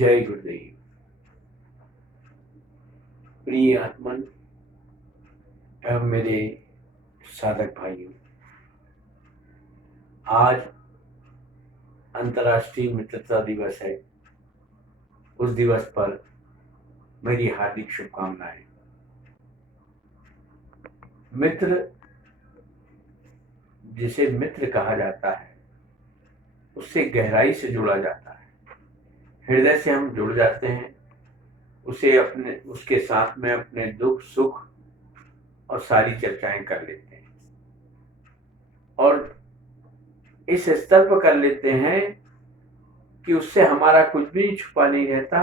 जय गुरुदेव। प्रिय आत्मन एवं मेरे साधक भाइयों, आज अंतर्राष्ट्रीय मित्रता दिवस है। उस दिवस पर मेरी हार्दिक शुभकामनाएं। मित्र, जिसे मित्र कहा जाता है, उससे गहराई से जुड़ा जाता है। हृदय से हम जुड़ जाते हैं, उसके साथ में अपने दुख सुख और सारी चर्चाएं कर लेते हैं और इस स्तर पर कर लेते हैं कि उससे हमारा कुछ भी छुपा नहीं रहता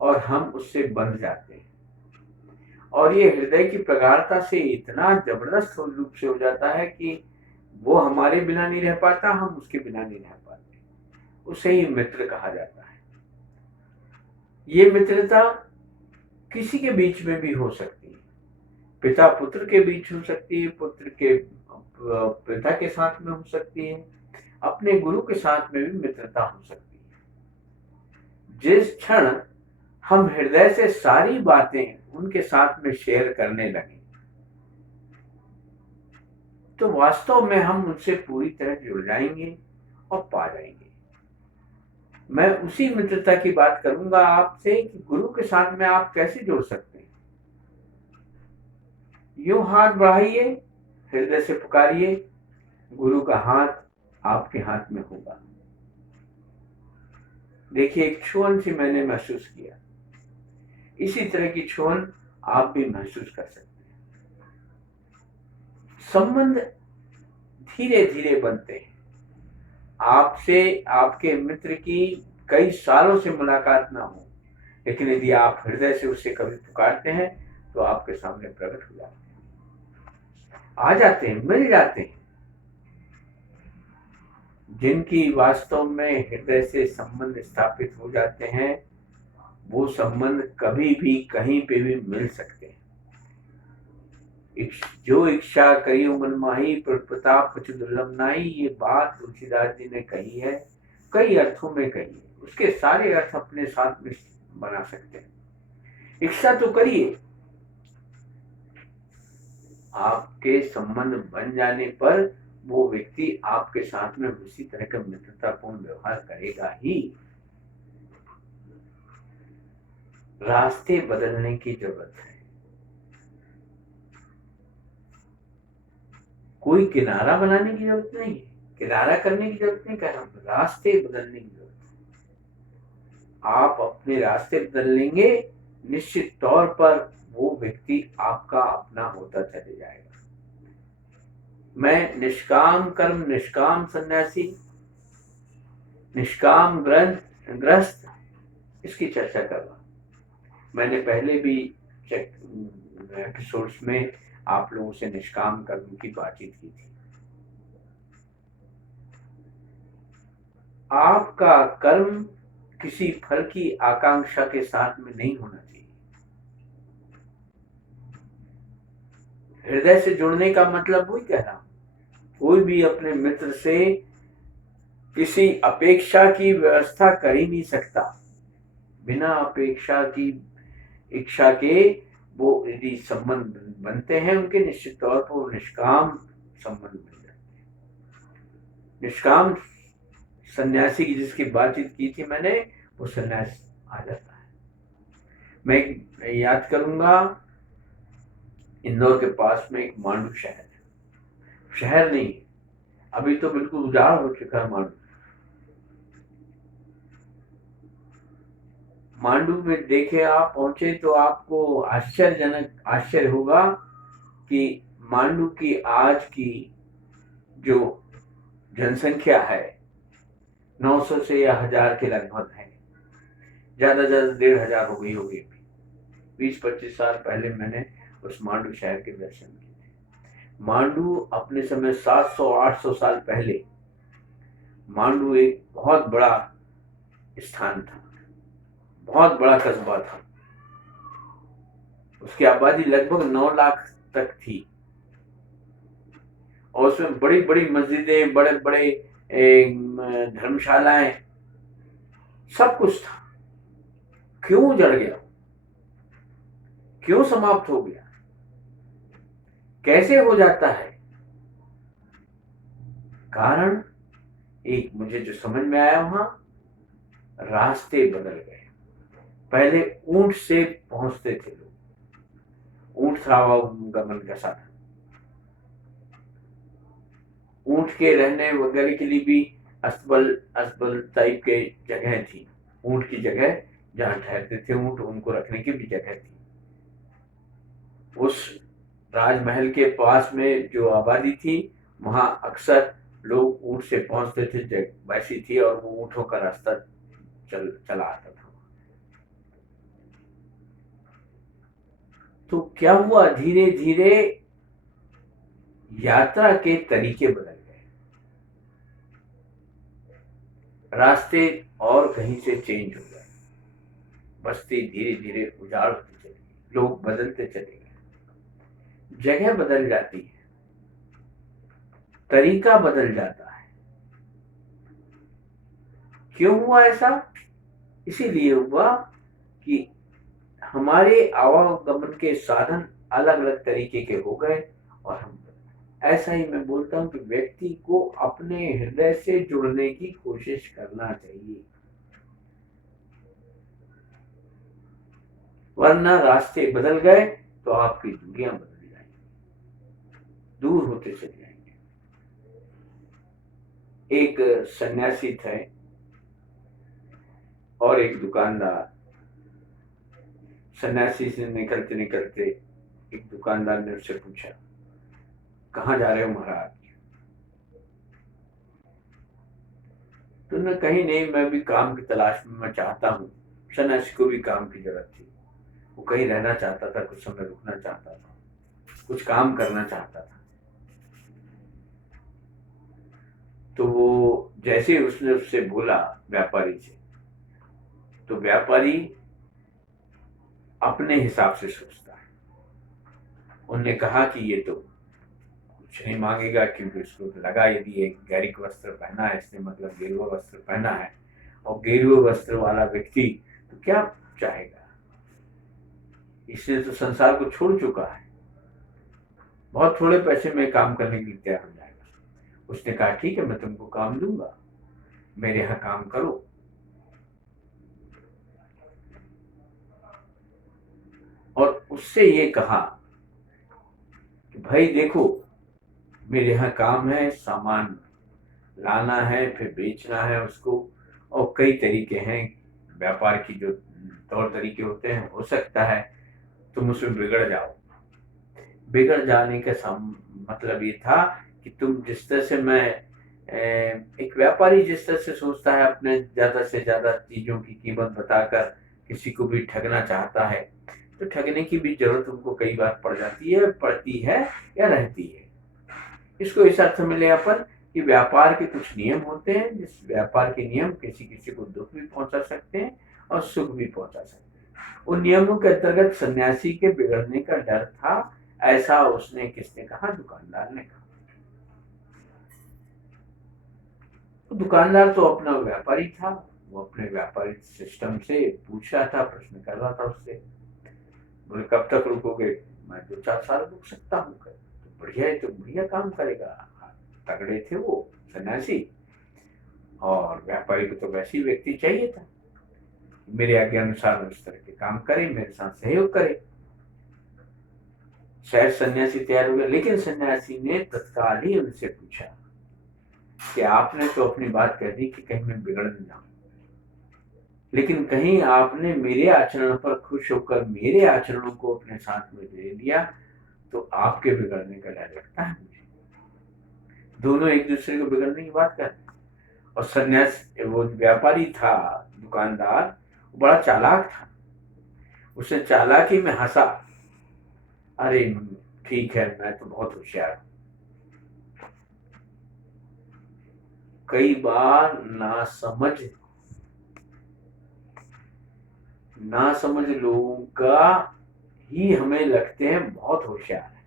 और हम उससे बंध जाते हैं। और ये हृदय की प्रगाढ़ता से इतना जबरदस्त रूप से हो जाता है कि वो हमारे बिना नहीं रह पाता, हम उसके बिना नहीं रह पाते। उसे ही मित्र कहा जाता है। ये मित्रता किसी के बीच में भी हो सकती है। पिता पुत्र के बीच हो सकती है, पुत्र के पिता के साथ में हो सकती है, अपने गुरु के साथ में भी मित्रता हो सकती है। जिस क्षण हम हृदय से सारी बातें उनके साथ में शेयर करने लगे तो वास्तव में हम उनसे पूरी तरह जुड़ जाएंगे और पा जाएंगे। मैं उसी मित्रता की बात करूंगा आपसे कि गुरु के साथ में आप कैसे जुड़ सकते हैं। यूं हाथ बढ़ाइए, हृदय से पुकारिए, गुरु का हाथ आपके हाथ में होगा। देखिए, एक छुअन सी मैंने महसूस किया, इसी तरह की छुअन आप भी महसूस कर सकते हैं। संबंध धीरे धीरे बनते हैं। आपसे आपके मित्र की कई सालों से मुलाकात ना हो, लेकिन यदि आप हृदय से उसे कभी पुकारते हैं तो आपके सामने प्रकट हो जाते हैं, आ जाते हैं, मिल जाते हैं। जिनकी वास्तव में हृदय से संबंध स्थापित हो जाते हैं, वो संबंध कभी भी कहीं पे भी मिल सकते हैं। जो इच्छा करियो मन माही, प्रताप कछु दुर्लभ नाई, ये बात तुलसीदास जी ने कही है, कई अर्थों में कही है। उसके सारे अर्थ अपने साथ में बना सकते हैं। इच्छा तो करिए, आपके संबंध बन जाने पर वो व्यक्ति आपके साथ में उसी तरह का मित्रतापूर्ण व्यवहार करेगा ही। रास्ते बदलने की जरूरत है। कोई किनारा बनाने की जरूरत नहीं है, किनारा करने की जरूरत नहीं, कह रहा हूं रास्ते बदलने की जरूरत है। आप अपने रास्ते बदल लेंगे, निश्चित तौर पर वो व्यक्ति आपका अपना होता चले जाएगा। मैं निष्काम कर्म, निष्काम सन्यासी, निष्काम ग्रस्त, इसकी चर्चा कर रहा हूं। मैंने पहले भी एपिसोड्स में आप लोगों से निष्काम कर्म की बातचीत की थी। आपका कर्म किसी फल की आकांक्षा के साथ में नहीं होना चाहिए। हृदय से जुड़ने का मतलब वही कह रहा हूं, कोई भी अपने मित्र से किसी अपेक्षा की व्यवस्था कर ही नहीं सकता। बिना अपेक्षा की इच्छा के वो यदि संबंध बनते हैं उनके, निश्चित तौर पर वो निष्काम संबंध बन जाते हैं। निष्काम सन्यासी की जिसकी बातचीत की थी मैंने, वो सन्यास आ जाता है। मैं याद करूंगा, इंदौर के पास में एक मांडू शहर नहीं, अभी तो बिल्कुल उजाड़ हो चुका है मांडू में देखे आप पहुंचे तो आपको आश्चर्य होगा कि मांडू की आज की जो जनसंख्या है 900 से या 1000 के लगभग है। ज्यादा 1500 हो गई होगी। 20-25 साल पहले मैंने उस मांडू शहर के दर्शन किए थे। मांडू अपने समय 700-800 साल पहले मांडू एक बहुत बड़ा स्थान था, बहुत बड़ा कस्बा था। उसकी आबादी लगभग 9 लाख तक थी और उसमें बड़ी बड़ी मस्जिदें, बड़े बड़े धर्मशालाएं, सब कुछ था। क्यों जड़ गया, क्यों समाप्त हो गया, कैसे हो जाता है? कारण एक मुझे जो समझ में आया, वहां रास्ते बदल गए। पहले ऊंट से पहुंचते थे लोग, ऊंट था आवागमन का साधन। ऊंट के रहने वगैरह के लिए भी अस्तबल अस्तबल टाइप के जगह थी। ऊंट की जगह जहां ठहरते थे ऊंट, उनको रखने की भी जगह थी। उस राजमहल के पास में जो आबादी थी, वहां अक्सर लोग ऊंट से पहुंचते थे, वैसी थी, और वो ऊंटों का रास्ता चला आता था। तो क्या हुआ, धीरे धीरे यात्रा के तरीके बदल गए, रास्ते और कहीं से चेंज हो गए, बस्ती धीरे धीरे उजाड़ होती चली गई, लोग बदलते चले गए, जगह बदल जाती है, तरीका बदल जाता है। क्यों हुआ ऐसा? इसीलिए हुआ कि हमारे आवागमन के साधन अलग अलग तरीके के हो गए, और हम ऐसा ही मैं बोलता हूं कि व्यक्ति को अपने हृदय से जुड़ने की कोशिश करना चाहिए, वरना रास्ते बदल गए तो आपकी दूरियां बदल जाएंगी, दूर होते चले जाएंगे। एक सन्यासी थे और एक दुकानदार। सन्यासी से निकलते निकलते एक दुकानदार ने उससे पूछा, कहाँ जा रहे हो महाराज? तुमने कहीं नहीं, मैं भी काम की तलाश में मैं चाहता हूँ। सन्यासी को भी काम की जरूरत थी, वो कहीं रहना चाहता था, कुछ समय रुकना चाहता था, कुछ काम करना चाहता था। तो वो जैसे उसने उससे बोला व्यापारी से, तो व्यापारी अपने हिसाब से सोचता है। उन्होंने कहा कि ये तो कुछ नहीं मांगेगा, क्योंकि उसको लगा यदि एक गैरिक वस्त्र पहना है इसने, मतलब गेरुआ वस्त्र पहना है, और गेरुआ वस्त्र वाला व्यक्ति तो क्या चाहेगा, इसने तो संसार को छोड़ चुका है, बहुत थोड़े पैसे में काम करने के लिए तैयार हो जाएगा। उसने कहा ठीक है, मैं तुमको काम दूंगा, मेरे यहाँ काम करो। और उससे ये कहा कि भाई देखो, मेरे यहाँ काम है, सामान लाना है, फिर बेचना है उसको, और कई तरीके हैं व्यापार की, जो तौर तरीके होते हैं, हो सकता है तुम उसमें बिगड़ जाओ। बिगड़ जाने का मतलब ये था कि तुम जिस तरह से, मैं एक व्यापारी जिस तरह से सोचता है, अपने ज्यादा से ज्यादा चीजों की कीमत बताकर किसी को भी ठगना चाहता है, तो ठगने की भी जरूरत उनको कई बार पड़ती है या रहती है। इसको इस अर्थ में ले अपन कि व्यापार के कुछ नियम होते हैं, जिस व्यापार के नियम किसी किसी को दुख भी पहुंचा सकते हैं और सुख भी पहुंचा सकते हैं। उन नियमों के अंतर्गत सन्यासी के बिगड़ने का डर था, ऐसा उसने किसने कहा? दुकानदार ने कहा। तो दुकानदार तो अपना व्यापारी था, वो अपने व्यापारी सिस्टम से पूछ रहा था, प्रश्न कर रहा था उससे। बोले कब तक रुकोगे? मैं 2-4 साल रुक सकता हूँ। तो बढ़िया है, तो बढ़िया काम करेगा। तगड़े थे वो सन्यासी, और व्यापारी को तो वैसी व्यक्ति चाहिए था, मेरे आज्ञा अनुसार उस तरह के काम करे, मेरे साथ सहयोग करे। शायद सन्यासी तैयार हो गया, लेकिन सन्यासी ने तत्काल ही उनसे पूछा कि आपने तो अपनी बात कह दी कि कहीं मैं बिगड़ न जाऊं, लेकिन कहीं आपने मेरे आचरण पर खुश होकर मेरे आचरणों को अपने साथ में ले लिया, तो आपके बिगड़ने का डर लगता है मुझे। दोनों एक दूसरे को बिगड़ने की बात करते हैं। और सन्यास वो व्यापारी था, दुकानदार, बड़ा चालाक था। उसने चालाकी में हंसा, अरे ठीक है, मैं तो बहुत होशियार हूं। कई बार ना समझ लोगों का ही हमें लगते हैं बहुत होशियार है,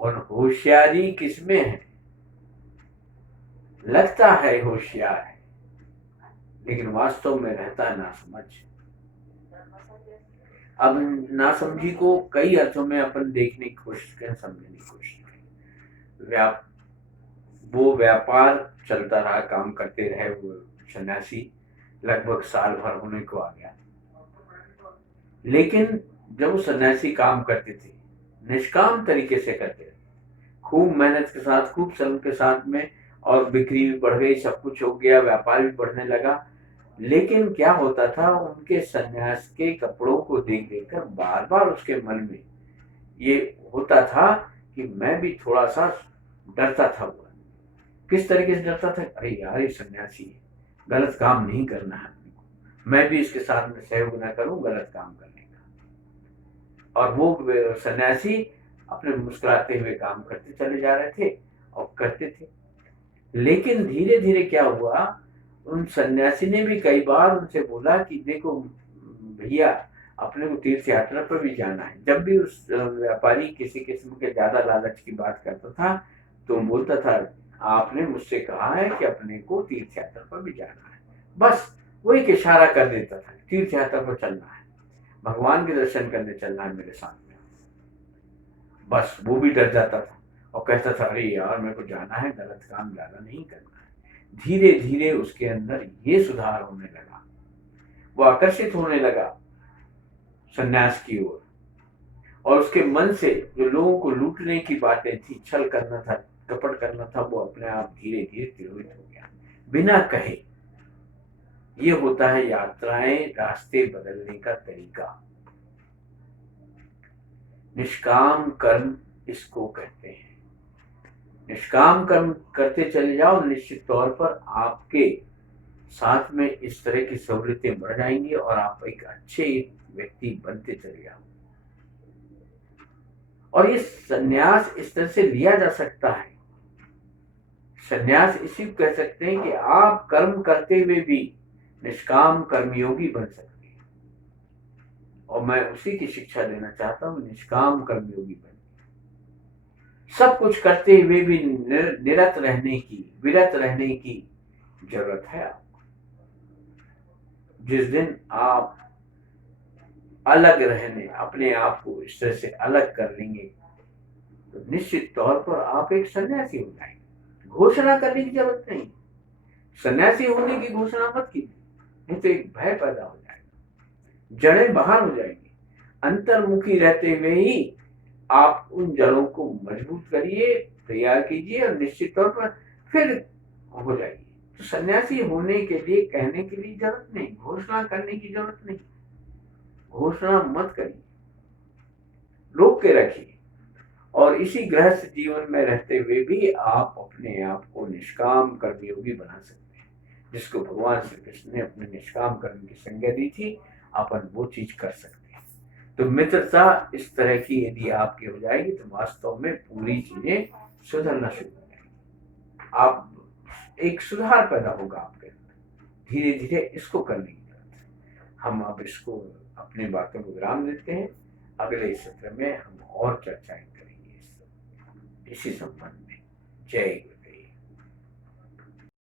और होशियारी किसमें है? लगता है होशियार है, लेकिन वास्तव में रहता है नासमझ। अब नासमझी को कई अर्थों में अपन देखने की कोशिश करें, समझने की कोशिश करें। वो व्यापार चलता रहा, काम करते रहे। वो सन्यासी लगभग साल भर होने को आ गया, लेकिन जब वो सन्यासी काम करते थे, निष्काम तरीके से करते थे, खूब मेहनत के साथ, खूब श्रम के साथ में, और बिक्री भी बढ़ गई, सब कुछ हो गया, व्यापार भी बढ़ने लगा। लेकिन क्या होता था, उनके सन्यास के कपड़ों को देख देख कर बार बार उसके मन में ये होता था कि मैं भी थोड़ा सा डरता था। वो किस तरीके से डरता था, अरे यार ये सन्यासी है, गलत काम नहीं करना है, मैं भी इसके साथ में सहयोग न करूं गलत काम करने का। और वो सन्यासी अपने मुस्कुराते हुए काम करते चले जा रहे थे और करते थे। लेकिन धीरे धीरे क्या हुआ, उन सन्यासी ने भी कई बार उनसे बोला कि देखो भैया, अपने को तीर्थ यात्रा पर भी जाना है। जब भी उस व्यापारी किसी किस्म के ज्यादा लालच की बात करता था तो बोलता था, आपने मुझसे कहा है कि अपने को तीर्थ यात्रा पर भी जाना है। बस वो एक इशारा कर देता था, तीर्थ यात्रा पर चलना है, भगवान के दर्शन करने चलना है मेरे साथ में। बस वो भी डर जाता था और कहता था, अरे यार मेरे को जाना है, गलत काम ज्यादा नहीं करना है। धीरे धीरे उसके अंदर ये सुधार होने लगा, वो आकर्षित होने लगा सन्यास की ओर, और उसके मन से जो लोगों को लूटने की बातें थी, छल करना था, कपट करना था, वो अपने आप धीरे धीरे तिरोहित हो गया, बिना कहे। ये होता है यात्राएं, रास्ते बदलने का तरीका। निष्काम कर्म इसको कहते हैं। निष्काम कर्म करते चले जाओ, निश्चित तौर पर आपके साथ में इस तरह की सहूलियतें बढ़ जाएंगी और आप एक अच्छे व्यक्ति बनते चले जाओ। और ये सन्यास इस तरह से लिया जा सकता है, सन्यास इसी को कह सकते हैं कि आप कर्म करते हुए भी निष्काम कर्मयोगी बन सकते हैं। और मैं उसी की शिक्षा देना चाहता हूं, निष्काम कर्मयोगी बन, सब कुछ करते हुए भी निरत रहने की, विरत रहने की जरूरत है आपको। जिस दिन आप अलग रहने, अपने आप को इस तरह से अलग कर लेंगे, तो निश्चित तौर पर आप एक सन्यासी हो जाएंगे। घोषणा करने की जरूरत नहीं, सन्यासी होने की घोषणा मत कीजिए, नहीं तो एक भय पैदा हो जाएगा, जड़ें बाहर हो जाएंगी। अंतर्मुखी रहते हुए ही आप उन जड़ों को मजबूत करिए, तैयार कीजिए, और निश्चित तौर पर फिर हो जाइए। तो सन्यासी होने के लिए कहने के लिए जरूरत नहीं, घोषणा करने की जरूरत नहीं। घोषणा मत करिए, रोक के रखिए, और इसी गृहस्थ जीवन में रहते हुए भी आप अपने आप को निष्काम कर्मयोगी बना सकते हैं, जिसको भगवान श्री कृष्ण ने अपने निष्काम कर्म की संज्ञा दी थी। अपन वो चीज कर सकते हैं। तो मित्रता इस तरह की यदि आपकी हो जाएगी तो वास्तव में पूरी चीजें सुधरना शुरू हो जाएगी। आप एक सुधार पैदा होगा आपके अंदर, धीरे धीरे इसको करने की जरूरत है। हम अब इसको अपनी बातों को विराम देते हैं। अगले सत्र में हम और चर्चाएं करेंगे इसी संबंध में। जय गुरु।